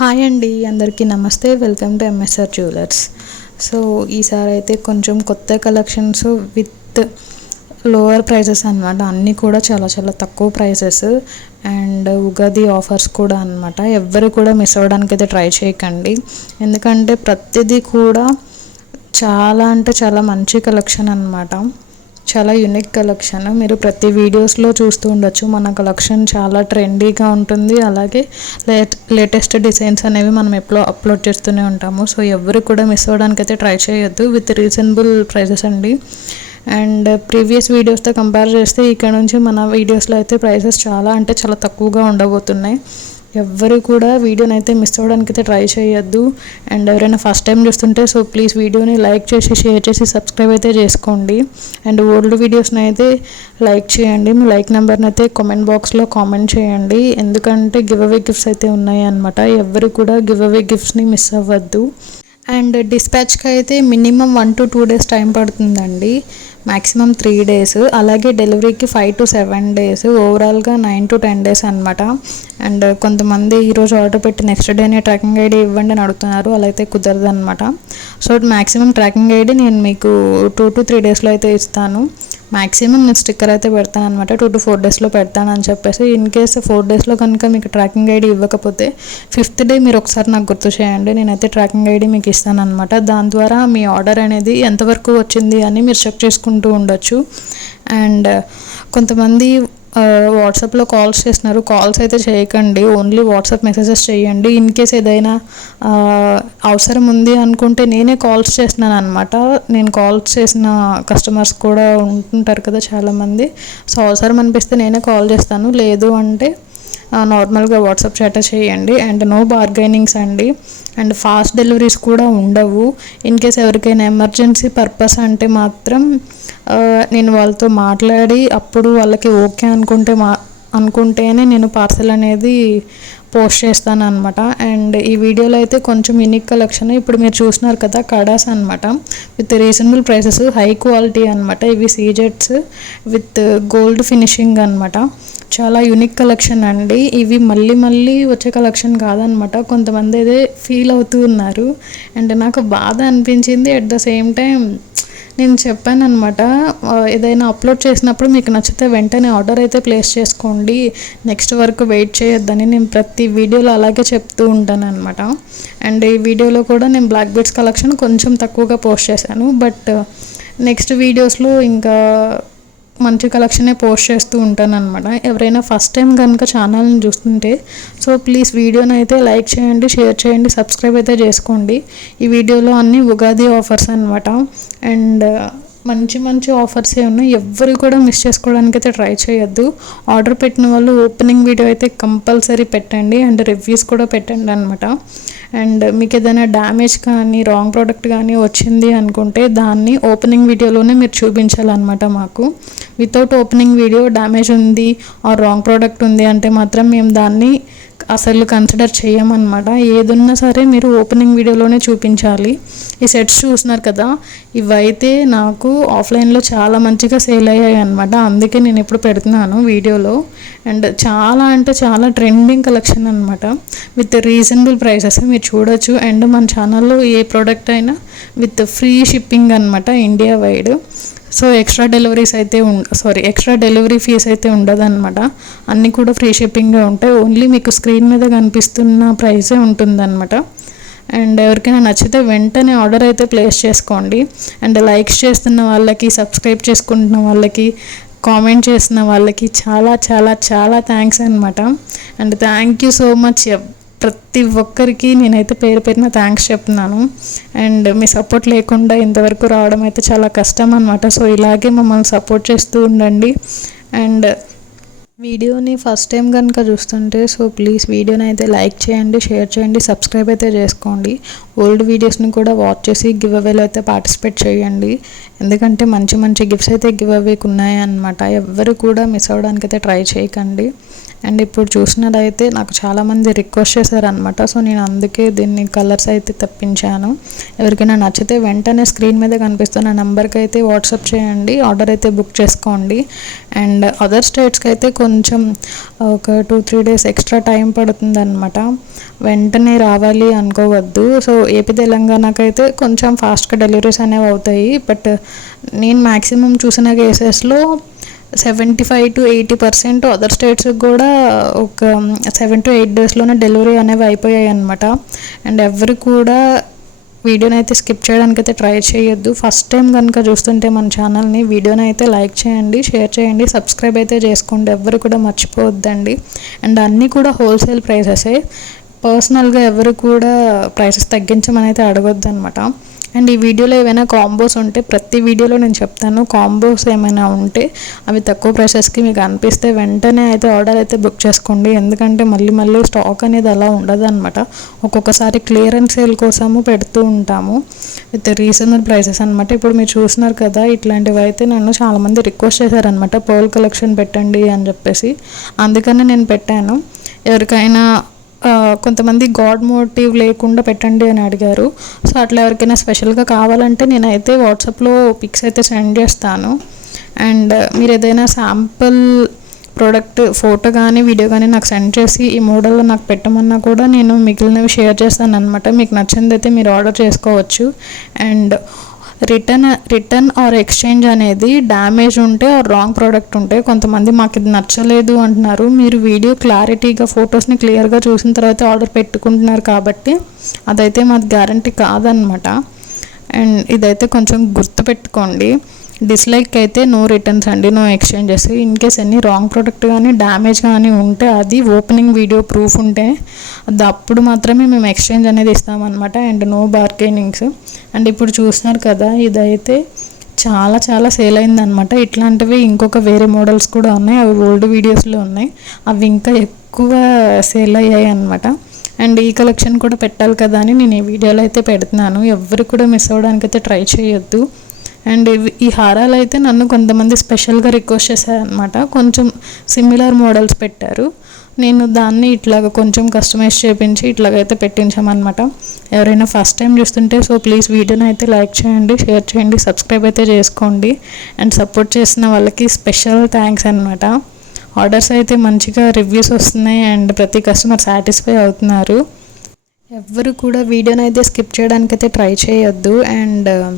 Hi అండి అందరికీ నమస్తే. Welcome to MSR jewellers so ఈసారి అయితే కొంచెం కొత్త కలెక్షన్స్ విత్ లోవర్ ప్రైజెస్ అనమాట అన్నీ కూడా చాలా చాలా తక్కువ ప్రైసెస్ అండ్ ఉగాది ఆఫర్స్ కూడా అనమాట ఎవ్వరు కూడా మిస్ అవ్వడానికి అయితే ట్రై చేయకండి. ఎందుకంటే ప్రతిదీ కూడా చాలా అంటే చాలా మంచి కలెక్షన్ అనమాట చాలా యునిక్ కలెక్షన్ మీరు ప్రతి వీడియోస్లో చూస్తూ ఉండొచ్చు. మన కలెక్షన్ చాలా ట్రెండీగా ఉంటుంది. అలాగే లేట్ లేటెస్ట్ డిజైన్స్ అనేవి మనం ఎప్పుడో అప్లోడ్ చేస్తూనే ఉంటాము. సో ఎవరు కూడా మిస్ అవ్వడానికి అయితే ట్రై చేయొద్దు. విత్ రీజనబుల్ ప్రైసెస్ అండి. అండ్ ప్రీవియస్ వీడియోస్తో కంపేర్ చేస్తే ఇక్కడ నుంచి మన వీడియోస్లో అయితే ప్రైసెస్ చాలా అంటే చాలా తక్కువగా ఉండబోతున్నాయి. ఎవ్వరు కూడా వీడియోని అయితే మిస్ అవ్వడానికి అయితే ట్రై చేయొద్దు. అండ్ ఎవరైనా ఫస్ట్ టైం చూస్తుంటే సో ప్లీజ్ వీడియోని లైక్ చేసి షేర్ చేసి సబ్స్క్రైబ్ అయితే చేసుకోండి. అండ్ ఓల్డ్ వీడియోస్ని అయితే లైక్ చేయండి. మీ లైక్ నెంబర్ని అయితే కామెంట్ బాక్స్లో కామెంట్ చేయండి. ఎందుకంటే గివ్ అవే గిఫ్ట్స్ అయితే ఉన్నాయి అనమాట ఎవ్వరు కూడా గివ్ అవే గిఫ్ట్స్ని మిస్ అవ్వద్దు. అండ్ డిస్పాచ్కి అయితే minimum one to two days time పడుతుందండి. Maximum three days. అలాగే డెలివరీకి ఫైవ్ టు సెవెన్ డేస్. ఓవరాల్గా నైన్ టు టెన్ డేస్ అనమాట అండ్ కొంతమంది ఈరోజు ఆర్డర్ పెట్టి నెక్స్ట్ డేనే ట్రాకింగ్ ఐడి ఇవ్వండి అని అడుగుతున్నారు. అలా అయితే కుదరదు అనమాట సో మ్యాక్సిమం ట్రాకింగ్ ఐడి నేను మీకు టూ టు త్రీ డేస్లో అయితే ఇస్తాను. మ్యాక్సిమం నేను స్టిక్కర్ అయితే పెడతాను అనమాట టూ టు ఫోర్ డేస్లో పెడతాను అని చెప్పేసి. ఇన్ కేస్ ఫోర్ డేస్లో కనుక మీకు ట్రాకింగ్ ఐడి ఇవ్వకపోతే ఫిఫ్త్ డే మీరు ఒకసారి నాకు గుర్తు చేయండి. నేనైతే ట్రాకింగ్ ఐడి మీకు ఇస్తాను అనమాట దాని ద్వారా మీ ఆర్డర్ అనేది ఎంతవరకు వచ్చింది అని మీరు చెక్ చేసుకుంటూ ఉండొచ్చు. అండ్ uh, కొంతమంది uh, వాట్సాప్లో కాల్స్ చేస్తున్నారు. కాల్స్ అయితే చేయకండి. ఓన్లీ వాట్సాప్ మెసేజెస్ చేయండి. ఇన్ కేస్ ఏదైనా uh, అవసరం ఉంది అనుకుంటే నేనే కాల్స్ చేస్తున్నాను అనమాట నేను కాల్స్ చేసిన కస్టమర్స్ కూడా ఉంటుంటారు కదా చాలామంది. సో అవసరం అనిపిస్తే నేనే కాల్ చేస్తాను. లేదు అంటే నార్మల్గా వాట్సాప్ చాట్ చేయండి. అండ్ నో బార్గైనింగ్స్ అండి. అండ్ ఫాస్ట్ డెలివరీస్ కూడా ఉండవు. ఇన్ కేస్ ఎవరికైనా ఎమర్జెన్సీ పర్పస్ అంటే మాత్రం నేను వాళ్ళతో మాట్లాడి అప్పుడు వాళ్ళకి ఓకే అనుకుంటే మా అనుకుంటేనే నేను పార్సల్ అనేది పోస్ట్ చేస్తాను అనమాట అండ్ ఈ వీడియోలో అయితే కొంచెం యూనిక్ కలెక్షన్ ఇప్పుడు మీరు చూసినారు కదా కడాస్ అనమాట with reasonable prices high quality అనమాట ఇవి సీజెట్స్ విత్ గోల్డ్ ఫినిషింగ్ అనమాట చాలా యూనిక్ కలెక్షన్ అండి. ఇవి మళ్ళీ మళ్ళీ వచ్చే కలెక్షన్ కాదనమాట కొంతమంది అయితే ఫీల్ అవుతూ ఉన్నారు. అండ్ నాకు బాధ అనిపించింది. అట్ ద సేమ్ టైం నేను చెప్పాను అనమాట ఏదైనా అప్లోడ్ చేసినప్పుడు మీకు నచ్చితే వెంటనే ఆర్డర్ అయితే ప్లేస్ చేసుకోండి నెక్స్ట్ వరకు వెయిట్ చేయొద్దని నేను ప్రతి వీడియోలో అలాగే చెప్తూ ఉంటాను అనమాట అండ్ ఈ వీడియోలో కూడా నేను బ్లాక్ బీడ్స్ కలెక్షన్ కొంచెం తక్కువగా పోస్ట్ చేశాను బట్ నెక్స్ట్ వీడియోస్లో ఇంకా మంచి కలెక్షనే పోస్ట్ చేస్తూ ఉంటాను అనమాట ఎవరైనా ఫస్ట్ టైం కనుక ఛానల్ని చూస్తుంటే సో ప్లీజ్ వీడియోని అయితే లైక్ చేయండి షేర్ చేయండి సబ్స్క్రైబ్ అయితే చేసుకోండి. ఈ వీడియోలో అన్ని ఉగాది ఆఫర్స్ అనమాట అండ్ మంచి మంచి ఆఫర్సే ఉన్నాయి. ఎవ్వరు కూడా మిస్ చేసుకోవడానికి అయితే ట్రై చేయొద్దు. ఆర్డర్ పెట్టిన వాళ్ళు ఓపెనింగ్ వీడియో అయితే కంపల్సరీ పెట్టండి అండ్ రివ్యూస్ కూడా పెట్టండి అనమాట అండ్ మీకు ఏదైనా డ్యామేజ్ కానీ రాంగ్ ప్రోడక్ట్ కానీ వచ్చింది అనుకుంటే దాన్ని ఓపెనింగ్ వీడియోలోనే మీరు చూపించాలన్నమాట మాకు. వితౌట్ ఓపెనింగ్ వీడియో డ్యామేజ్ ఉంది ఆర్ రాంగ్ ప్రోడక్ట్ ఉంది అంటే మాత్రం మేము దాన్ని అసలు కన్సిడర్ చేయమన్నమాట. ఏదున్నా సరే మీరు ఓపెనింగ్ వీడియోలోనే చూపించాలి. ఈ సెట్స్ చూసినారు కదా ఇవైతే నాకు ఆఫ్లైన్లో చాలా మంచిగా సేల్ అయ్యాయి అనమాట అందుకే నేను ఇప్పుడు పెడుతున్నాను వీడియోలో. అండ్ చాలా అంటే చాలా ట్రెండింగ్ కలెక్షన్ అనమాట విత్ రీజనబుల్ ప్రైసెస్ మీరు చూడొచ్చు. అండ్ మన ఛానల్లో ఏ ప్రోడక్ట్ అయినా విత్ ఫ్రీ షిప్పింగ్ అనమాట India wide so extra deliveries అయితే సారీ ఎక్స్ట్రా డెలివరీ ఫీస్ అయితే ఉండదు అనమాట అన్నీ కూడా ఫ్రీ షిప్పింగే ఉంటాయి. ఓన్లీ మీకు స్క్రీన్ మీద కనిపిస్తున్న ప్రైసే ఉంటుందన్నమాట. అండ్ ఎవరికైనా నచ్చితే వెంటనే ఆర్డర్ అయితే ప్లేస్ చేసుకోండి. అండ్ లైక్స్ చేస్తున్న వాళ్ళకి సబ్స్క్రైబ్ చేసుకుంటున్న వాళ్ళకి కామెంట్ చేసిన వాళ్ళకి చాలా చాలా చాలా థ్యాంక్స్ అనమాట and thank you so much ప్రతి ఒక్కరికి నేనైతే పేరు పేరున థ్యాంక్స్ చెప్తున్నాను. అండ్ మీ సపోర్ట్ లేకుండా ఇంతవరకు రావడం అయితే చాలా కష్టం అనమాట సో ఇలాగే మమ్మల్ని సపోర్ట్ చేస్తూ ఉండండి. అండ్ వీడియోని ఫస్ట్ టైం కనుక చూస్తుంటే సో ప్లీజ్ వీడియోని అయితే లైక్ చేయండి షేర్ చేయండి సబ్స్క్రైబ్ అయితే చేసుకోండి. ఓల్డ్ వీడియోస్ని కూడా వాచ్ చేసి గివ్ అవేలో అయితే పార్టిసిపేట్ చేయండి. ఎందుకంటే మంచి మంచి గిఫ్ట్స్ అయితే గివ్ అవేకి ఉన్నాయి అనమాట ఎవ్వరు కూడా మిస్ అవ్వడానికి అయితే ట్రై చేయకండి. అండ్ ఇప్పుడు చూసినదైతే నాకు చాలామంది రిక్వెస్ట్ చేశారనమాట సో నేను అందుకే దీన్ని కలర్స్ అయితే తప్పించాను. ఎవరికైనా నచ్చితే వెంటనే స్క్రీన్ మీద కనిపిస్తున్న నెంబర్కి అయితే వాట్సాప్ చేయండి. ఆర్డర్ అయితే బుక్ చేసుకోండి. అండ్ అదర్ స్టేట్స్కి అయితే కొంచెం ఒక two three days extra time పడుతుంది అనమాట వెంటనే రావాలి అనుకోవద్దు. సో ఏపీ తెలంగాణకైతే కొంచెం ఫాస్ట్గా డెలివరీస్ అనేవి అవుతాయి. బట్ నేను మ్యాక్సిమం చూసిన కేసెస్లో seventy five to eighty percent other స్టేట్స్కి కూడా ఒక సెవెన్ టు ఎయిట్ డేస్లోనే డెలివరీ అనేవి అయిపోయాయి అనమాట అండ్ ఎవరు కూడా వీడియోని అయితే స్కిప్ చేయడానికి అయితే ట్రై చేయొద్దు. ఫస్ట్ టైం కనుక చూస్తుంటే మన ఛానల్ని వీడియోని అయితే లైక్ చేయండి షేర్ చేయండి సబ్స్క్రైబ్ అయితే చేసుకోండి. ఎవరు కూడా మర్చిపోవద్దండి. అండ్ అన్నీ కూడా హోల్సేల్ ప్రైసెసే పర్సనల్గా ఎవరు కూడా ప్రైసెస్ తగ్గించమని అయితే అడగొద్దు అనమాట అండ్ ఈ వీడియోలో ఏమైనా కాంబోస్ ఉంటే ప్రతి వీడియోలో నేను చెప్తాను. కాంబోస్ ఏమైనా ఉంటే అవి తక్కువ ప్రైసెస్కి మీకు అనిపిస్తే వెంటనే అయితే ఆర్డర్ అయితే బుక్ చేసుకోండి. ఎందుకంటే మళ్ళీ మళ్ళీ స్టాక్ అనేది అలా ఉండదు అనమాట ఒక్కొక్కసారి క్లియరెన్స్ సేల్ కోసము పెడుతూ ఉంటాము. విత్ రీజనబుల్ ప్రైసెస్ అనమాట ఇప్పుడు మీరు చూసినారు కదా ఇట్లాంటివి అయితే నన్ను చాలామంది రిక్వెస్ట్ చేశారనమాట పర్ల్ కలెక్షన్ పెట్టండి అని చెప్పేసి. అందుకనే నేను పెట్టాను. ఎవరికైనా కొంతమంది గాడ్ మోటివ్ లేకుండా పెట్టండి అని అడిగారు. సో అట్లా ఎవరికైనా స్పెషల్గా కావాలంటే నేనైతే వాట్సాప్లో పిక్స్ అయితే సెండ్ చేస్తాను. అండ్ మీరు ఏదైనా శాంపుల్ ప్రోడక్ట్ ఫోటో కానీ వీడియో కానీ నాకు సెండ్ చేసి ఈ మోడల్లో నాకు పెట్టమన్నా కూడా నేను మిగిలినవి షేర్ చేస్తాను అనమాట మీకు నచ్చింది అయితే మీరు ఆర్డర్ చేసుకోవచ్చు. And return return or exchange అనేది డ్యామేజ్ ఉంటే ఆర్ రాంగ్ ప్రోడక్ట్ ఉంటే కొంతమంది మాకు ఇది నచ్చలేదు అంటున్నారు. మీరు వీడియో క్లారిటీగా ఫొటోస్ని క్లియర్గా చూసిన తర్వాత ఆర్డర్ పెట్టుకుంటున్నారు కాబట్టి అదైతే మాది గ్యారంటీ కాదనమాట. అండ్ ఇదైతే కొంచెం గుర్తుపెట్టుకోండి. డిస్లైక్ అయితే నో రిటర్న్స్ అండి నో ఎక్స్చేంజెస్ ఇన్ కేస్ ఎన్ని రాంగ్ ప్రోడక్ట్ కానీ డ్యామేజ్ కానీ ఉంటే అది ఓపెనింగ్ వీడియో ప్రూఫ్ ఉంటే అది అప్పుడు మాత్రమే మేము ఎక్స్చేంజ్ అనేది ఇస్తామన్నమాట అండ్ నో బార్గెనింగ్స్ అండ్ ఇప్పుడు చూస్తున్నారు కదా ఇదైతే చాలా చాలా సేల్ అయిందనమాట ఇట్లాంటివి ఇంకొక వేరే మోడల్స్ కూడా ఉన్నాయి అవి ఓల్డ్ వీడియోస్లో ఉన్నాయి. అవి ఇంకా ఎక్కువ సేల్ అయ్యాయి అనమాట అండ్ ఈ కలెక్షన్ కూడా పెట్టాలి కదా అని నేను ఈ వీడియోలో అయితే పెడుతున్నాను. ఎవరు కూడా మిస్ అవ్వడానికి అయితే ట్రై చేయొద్దు. అండ్ ఈ హారాలు అయితే నన్ను కొంతమంది స్పెషల్గా రిక్వెస్ట్ చేశారనమాట కొంచెం సిమిలర్ మోడల్స్ పెట్టారు. నేను దాన్ని ఇట్లాగ కొంచెం కస్టమైజ్ చేయించి ఇట్లాగైతే పెట్టించామన్నమాట. ఎవరైనా ఫస్ట్ టైం చూస్తుంటే సో ప్లీజ్ వీడియోని అయితే లైక్ చేయండి షేర్ చేయండి సబ్స్క్రైబ్ అయితే చేసుకోండి. అండ్ సపోర్ట్ చేసిన వాళ్ళకి స్పెషల్ థ్యాంక్స్ అనమాట ఆర్డర్స్ అయితే మంచిగా రివ్యూస్ వస్తున్నాయి అండ్ ప్రతి కస్టమర్ సాటిస్ఫై అవుతున్నారు. ఎవ్వరు కూడా వీడియోని అయితే స్కిప్ చేయడానికి అయితే ట్రై చేయొద్దు. అండ్ um,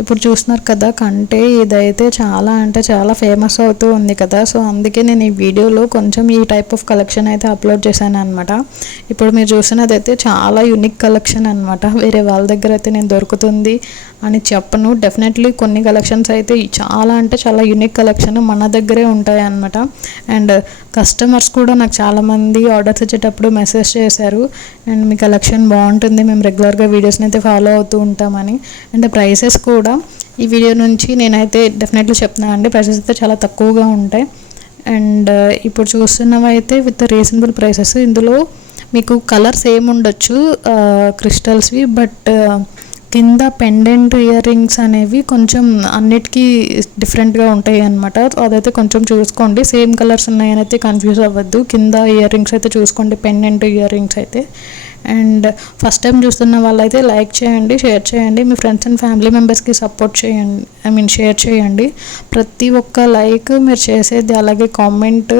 ఇప్పుడు చూస్తున్నారు కదా కంటే ఇదైతే చాలా అంటే చాలా ఫేమస్ అవుతూ ఉంది కదా. సో అందుకే నేను ఈ వీడియోలో కొంచెం ఈ టైప్ ఆఫ్ కలెక్షన్ అయితే అప్లోడ్ చేశాను అనమాట ఇప్పుడు మీరు చూసినదైతే చాలా యునిక్ కలెక్షన్ అనమాట వేరే వాళ్ళ దగ్గర అయితే నేను దొరుకుతుంది. అని చెప్పను. డెఫినెట్లీ కొన్ని కలెక్షన్స్ అయితే చాలా అంటే చాలా యునిక్ కలెక్షన్ మన దగ్గరే ఉంటాయి అన్నమాట. అండ్ కస్టమర్స్ కూడా నాకు చాలామంది ఆర్డర్స్ ఇచ్చేటప్పుడు మెసేజ్ చేశారు. అండ్ మీ కలెక్షన్ బాగుంటుంది మేము రెగ్యులర్గా వీడియోస్ని అయితే ఫాలో అవుతూ ఉంటామని. అండ్ ప్రైసెస్ కూడా ఈ వీడియో నుంచి నేనైతే డెఫినెట్లీ చెప్తున్నాను అండి. ప్రైసెస్ అయితే చాలా తక్కువగా ఉంటాయి. అండ్ ఇప్పుడు చూస్తున్నవి అయితే విత్ రీజనబుల్ ప్రైసెస్ ఇందులో మీకు కలర్స్ ఏముండొచ్చు? Uh, క్రిస్టల్స్వి బట్ కింద పెండెంట్ ఇయర్ రింగ్స్ అనేవి కొంచెం అన్నిటికీ డిఫరెంట్గా ఉంటాయి అనమాట అదైతే కొంచెం చూసుకోండి. సేమ్ కలర్స్ ఉన్నాయని అయితే కన్ఫ్యూజ్ అవ్వద్దు. కింద ఇయర్ రింగ్స్ అయితే చూసుకోండి. పెండెంట్ ఇయర్ రింగ్స్ అయితే. అండ్ ఫస్ట్ టైం చూస్తున్న వాళ్ళైతే లైక్ చేయండి షేర్ చేయండి. మీ ఫ్రెండ్స్ అండ్ ఫ్యామిలీ మెంబర్స్కి సపోర్ట్ చేయండి. ఐ మీన్ షేర్ చేయండి. ప్రతి ఒక్క లైక్ మీరు చేసేది అలాగే కామెంట్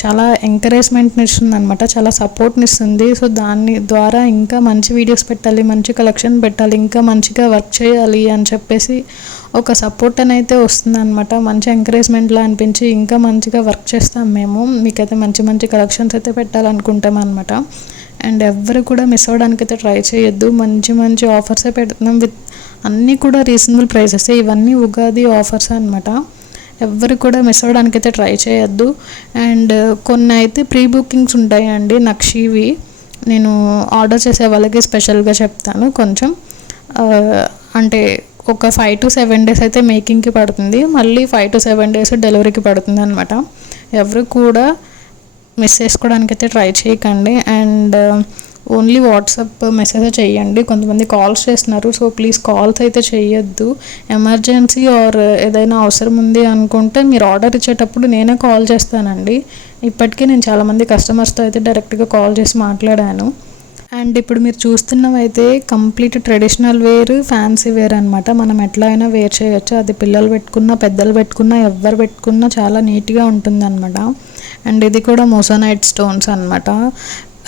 చాలా ఎంకరేజ్మెంట్ని ఇస్తుంది అనమాట చాలా సపోర్ట్ని ఇస్తుంది. సో దాని ద్వారా ఇంకా మంచి వీడియోస్ పెట్టాలి మంచి కలెక్షన్ పెట్టాలి ఇంకా మంచిగా వర్క్ చేయాలి అని చెప్పేసి ఒక సపోర్ట్ అని అయితే వస్తుంది అనమాట మంచి ఎంకరేజ్మెంట్లా అనిపించి ఇంకా మంచిగా వర్క్ చేస్తాం మేము. మీకైతే మంచి మంచి కలెక్షన్స్ అయితే పెట్టాలనుకుంటాం అనమాట అండ్ ఎవరు కూడా మిస్ అవ్వడానికి అయితే ట్రై చేయొద్దు. మంచి మంచి ఆఫర్సే పెడుతున్నాం. విత్ అన్నీ కూడా రీజనబుల్ ప్రైసెస్ ఇవన్నీ ఉగాది ఆఫర్స్ అనమాట ఎవరు కూడా మిస్ అవ్వడానికి అయితే ట్రై చేయొద్దు. అండ్ కొన్ని అయితే ప్రీ బుకింగ్స్ ఉంటాయండి నక్షివి. నేను ఆర్డర్ చేసే వాళ్ళకి స్పెషల్గా చెప్తాను కొంచెం. Uh, అంటే ఒక ఫైవ్ టు సెవెన్ డేస్ అయితే మేకింగ్కి పడుతుంది. మళ్ళీ ఫైవ్ టు సెవెన్ డేస్ డెలివరీకి పడుతుంది అనమాట ఎవరు కూడా మిస్ చేసుకోవడానికి అయితే ట్రై చేయకండి అండ్ ఓన్లీ వాట్సాప్ మెసేజ్ చేయండి కొంతమంది కాల్స్ చేస్తున్నారు. సో ప్లీజ్ కాల్స్ అయితే చేయొద్దు ఎమర్జెన్సీ ఆర్ ఏదైనా అవసరం ఉంది అనుకుంటే మీరు ఆర్డర్ ఇచ్చేటప్పుడు నేనే కాల్ చేస్తానండి. ఇప్పటికీ నేను చాలామంది కస్టమర్స్తో అయితే డైరెక్ట్గా కాల్ చేసి మాట్లాడాను. అండ్ ఇప్పుడు మీరు చూస్తున్నవైతే complete traditional wear fancy wear అనమాట మనం ఎట్లా అయినా వేర్ చేయొచ్చు. అది పిల్లలు పెట్టుకున్నా పెద్దలు పెట్టుకున్నా ఎవరు పెట్టుకున్నా చాలా నీట్గా ఉంటుంది అనమాట అండ్ ఇది కూడా మోసోనైట్ స్టోన్స్ అనమాట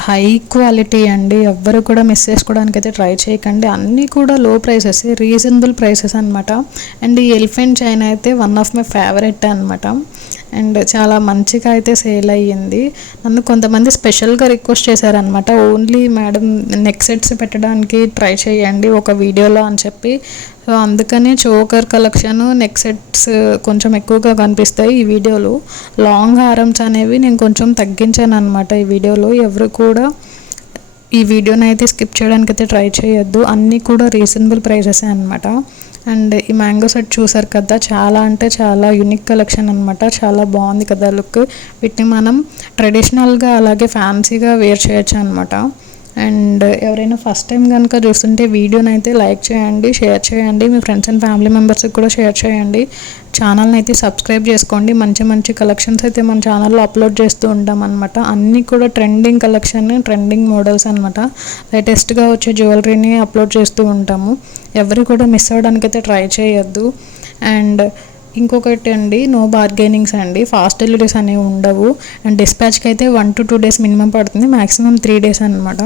హై క్వాలిటీ అండి. ఎవ్వరు కూడా మిస్ చేసుకోవడానికి అయితే ట్రై చేయకండి. అన్నీ కూడా లో ప్రైసెస్ రీజనబుల్ ప్రైసెస్ అనమాట అండ్ ఈ ఎలిఫెంట్ చైన్ అయితే వన్ ఆఫ్ మై ఫేవరెట్ అనమాట అండ్ చాలా మంచిగా అయితే సేల్ అయ్యింది. నన్ను కొంతమంది స్పెషల్గా రిక్వెస్ట్ చేశారనమాట ఓన్లీ మేడం నెక్ సెట్స్ పెట్టడానికి ట్రై చేయండి ఒక వీడియోలో అని చెప్పి. సో అందుకనే చోకర్ కలెక్షన్ నెక్ సెట్స్ కొంచెం ఎక్కువగా కనిపిస్తాయి ఈ వీడియోలో. లాంగ్ హారమ్స్ అనేవి నేను కొంచెం తగ్గించాను అనమాట ఈ వీడియోలో. ఎవరు కూడా ఈ వీడియోని అయితే స్కిప్ చేయడానికి అయితే ట్రై చేయొద్దు. అన్నీ కూడా రీజనబుల్ ప్రైసెసే అనమాట అండ్ ఈ మ్యాంగో సెట్ చూసారు కదా చాలా అంటే చాలా యూనిక్ కలెక్షన్ అనమాట చాలా బాగుంది కదా లుక్. వీటిని మనం ట్రెడిషనల్గా అలాగే ఫ్యాన్సీగా వేర్ చేయొచ్చు అనమాట అండ్ ఎవరైనా ఫస్ట్ టైం కనుక చూస్తుంటే వీడియోని అయితే లైక్ చేయండి షేర్ చేయండి మీ ఫ్రెండ్స్ అండ్ ఫ్యామిలీ మెంబర్స్కి కూడా షేర్ చేయండి. ఛానల్ని అయితే సబ్స్క్రైబ్ చేసుకోండి. మంచి మంచి కలెక్షన్స్ అయితే మన ఛానల్లో అప్లోడ్ చేస్తూ ఉంటాం అనమాట అన్నీ కూడా ట్రెండింగ్ కలెక్షన్ ట్రెండింగ్ మోడల్స్ అనమాట లేటెస్ట్గా వచ్చే జ్యువెలరీని అప్లోడ్ చేస్తూ ఉంటాము. ఎవరు కూడా మిస్ అవ్వడానికి అయితే ట్రై చేయొద్దు. అండ్ ఇంకొకటి అండి నో బార్గెనింగ్స్ అండి. ఫాస్ట్ డెలివరీస్ అనేవి ఉండవు. అండ్ డిస్పాచ్కి అయితే one to two days minimum పడుతుంది. మ్యాక్సిమం త్రీ డేస్ అనమాట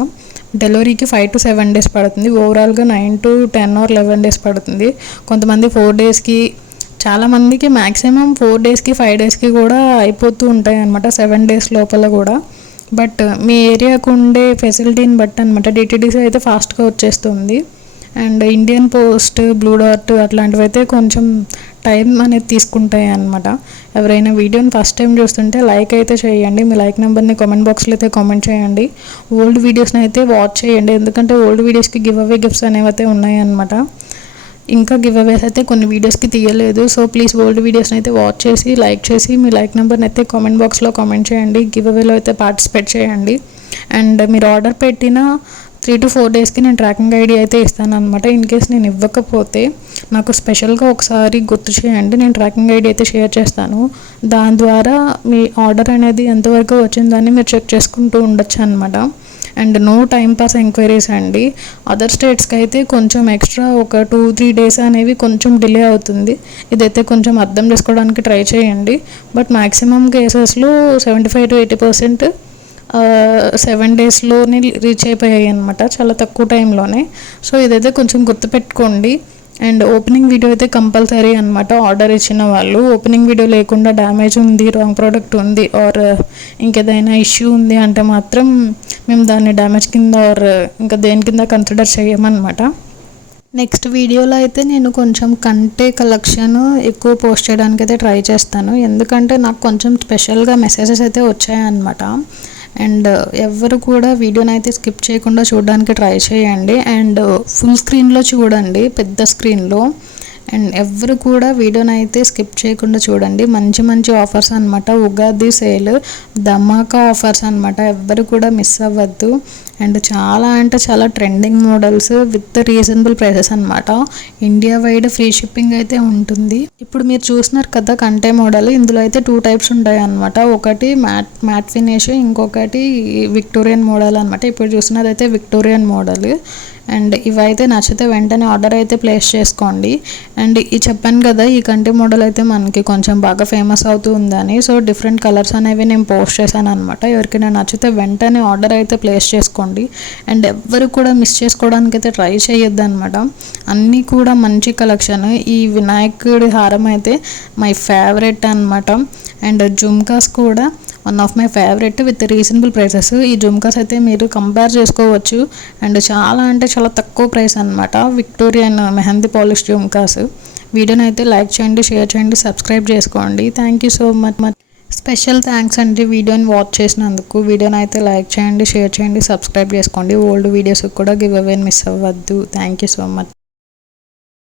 డెలివరీకి ఫైవ్ టు సెవెన్ డేస్ పడుతుంది. ఓవరాల్గా nine to ten or eleven days పడుతుంది. కొంతమంది ఫోర్ డేస్కి చాలామందికి మ్యాక్సిమం ఫోర్ డేస్కి ఫైవ్ డేస్కి కూడా అయిపోతూ ఉంటాయి అనమాట సెవెన్ డేస్ లోపల కూడా. బట్ మీ ఏరియాకు ఉండే ఫెసిలిటీని బట్టి అనమాట డిటీడీసీ అయితే ఫాస్ట్గా వచ్చేస్తుంది. And Indian post Blue Dart అట్లాంటివి అయితే కొంచెం టైం అనేది తీసుకుంటాయి అనమాట ఎవరైనా వీడియోని ఫస్ట్ టైం చూస్తుంటే లైక్ అయితే చేయండి. మీ లైక్ నెంబర్ని కామెంట్ బాక్స్లో అయితే కామెంట్ చేయండి. ఓల్డ్ వీడియోస్ని అయితే వాచ్ చేయండి. ఎందుకంటే ఓల్డ్ వీడియోస్కి గివ్ అవే గిఫ్ట్స్ అనేవి అయితే ఉన్నాయన్నమాట ఇంకా గివ్ అవేస్ అయితే కొన్ని వీడియోస్కి తీయలేదు. సో ప్లీజ్ ఓల్డ్ వీడియోస్ని అయితే వాచ్ చేసి లైక్ చేసి మీ లైక్ నెంబర్ని అయితే కామెంట్ బాక్స్లో కామెంట్ చేయండి. గివ్ అవేలో అయితే పార్టిసిపేట్ చేయండి. అండ్ మీరు ఆర్డర్ పెట్టిన త్రీ టు ఫోర్ డేస్కి నేను ట్రాకింగ్ ఐడి అయితే ఇస్తాను అనమాట ఇన్ కేస్ నేను ఇవ్వకపోతే నాకు స్పెషల్గా ఒకసారి గుర్తు చేయండి. నేను ట్రాకింగ్ ఐడి అయితే షేర్ చేస్తాను. దాని ద్వారా మీ ఆర్డర్ అనేది ఎంతవరకు వచ్చిందని మీరు చెక్ చేసుకుంటూ ఉండొచ్చు అనమాట and no time pass enquiries అండి. అదర్ స్టేట్స్కి అయితే కొంచెం ఎక్స్ట్రా ఒక టూ త్రీ డేస్ అనేవి కొంచెం డిలే అవుతుంది. ఇదైతే కొంచెం అర్థం చేసుకోవడానికి ట్రై చేయండి. బట్ మ్యాక్సిమం కేసెస్లో seventy five to eighty percent seven డేస్లోనే రీచ్ అయిపోయాయి అనమాట చాలా తక్కువ టైంలోనే సో ఇదైతే కొంచెం గుర్తుపెట్టుకోండి అండ్ ఓపెనింగ్ వీడియో అయితే కంపల్సరీ అనమాట ఆర్డర్ ఇచ్చిన వాళ్ళు. ఓపెనింగ్ వీడియో లేకుండా డ్యామేజ్ ఉంది రాంగ్ ప్రోడక్ట్ ఉంది ఆర్ ఇంకేదైనా ఇష్యూ ఉంది అంటే మాత్రం మేము దాన్ని డ్యామేజ్ కింద ఆర్ ఇంకా దేని కింద కన్సిడర్ చేయమన్నమాట. నెక్స్ట్ వీడియోలో అయితే నేను కొంచెం కంటే కలెక్షన్ ఎక్కువ పోస్ట్ చేయడానికి అయితే ట్రై చేస్తాను. ఎందుకంటే నాకు కొంచెం స్పెషల్గా మెసేజెస్ అయితే వచ్చాయన్నమాట. అండ్ ఎవరు కూడా వీడియోని అయితే స్కిప్ చేయకుండా చూడడానికి ట్రై చేయండి. అండ్ ఫుల్ స్క్రీన్లో చూడండి పెద్ద స్క్రీన్లో. అండ్ ఎవరు కూడా వీడియోని అయితే స్కిప్ చేయకుండా చూడండి. మంచి మంచి ఆఫర్స్ అనమాట ఉగాది సేల్ ధమాకా ఆఫర్స్ అనమాట ఎవ్వరు కూడా మిస్ అవ్వద్దు. అండ్ చాలా అంటే చాలా trending models with reasonable prices అనమాట ఇండియా వైడ్ ఫ్రీ షిప్పింగ్ అయితే ఉంటుంది. ఇప్పుడు మీరు చూసినారు కదా కంటే మోడల్ ఇందులో అయితే టూ టైప్స్ ఉంటాయి అనమాట ఒకటి మ్యాట్ మ్యాట్ ఫినిష్ ఇంకొకటి విక్టోరియన్ మోడల్ అనమాట ఇప్పుడు చూసినది అయితే విక్టోరియన్ మోడల్. అండ్ ఇవైతే నచ్చితే వెంటనే ఆర్డర్ అయితే ప్లేస్ చేసుకోండి. అండ్ ఈ చెప్పాను కదా ఈ కంటి మోడల్ అయితే మనకి కొంచెం బాగా ఫేమస్ అవుతూ ఉందని. సో డిఫరెంట్ కలర్స్ అనేవి నేను పోస్ట్ చేశాను అనమాట ఎవరికైనా నచ్చితే వెంటనే ఆర్డర్ అయితే ప్లేస్ చేసుకోండి. అండ్ ఎవ్వరు కూడా మిస్ చేసుకోవడానికి అయితే ట్రై చేయొద్దు అనమాట అన్నీ కూడా మంచి కలెక్షన్. ఈ వినాయకుడి హారం అయితే మై ఫేవరెట్ అనమాట అండ్ జుమ్కాస్ కూడా one of my favourite with reasonable prices ఈ జుమ్కాస్ అయితే మీరు కంపేర్ చేసుకోవచ్చు. అండ్ చాలా అంటే చాలా తక్కువ ప్రైస్ అనమాట విక్టోరియన్ మెహందీ పాలిష్ జుమ్కాస్ వీడియోని అయితే లైక్ చేయండి షేర్ చేయండి సబ్స్క్రైబ్ చేసుకోండి. Thank you so much much special thanks అండి వీడియోని వాచ్ చేసినందుకు. వీడియోని అయితే లైక్ చేయండి షేర్ చేయండి సబ్స్క్రైబ్ చేసుకోండి. ఓల్డ్ వీడియోస్ కూడా గివ్ అవే మిస్ అవ్వద్దు. Thank you so much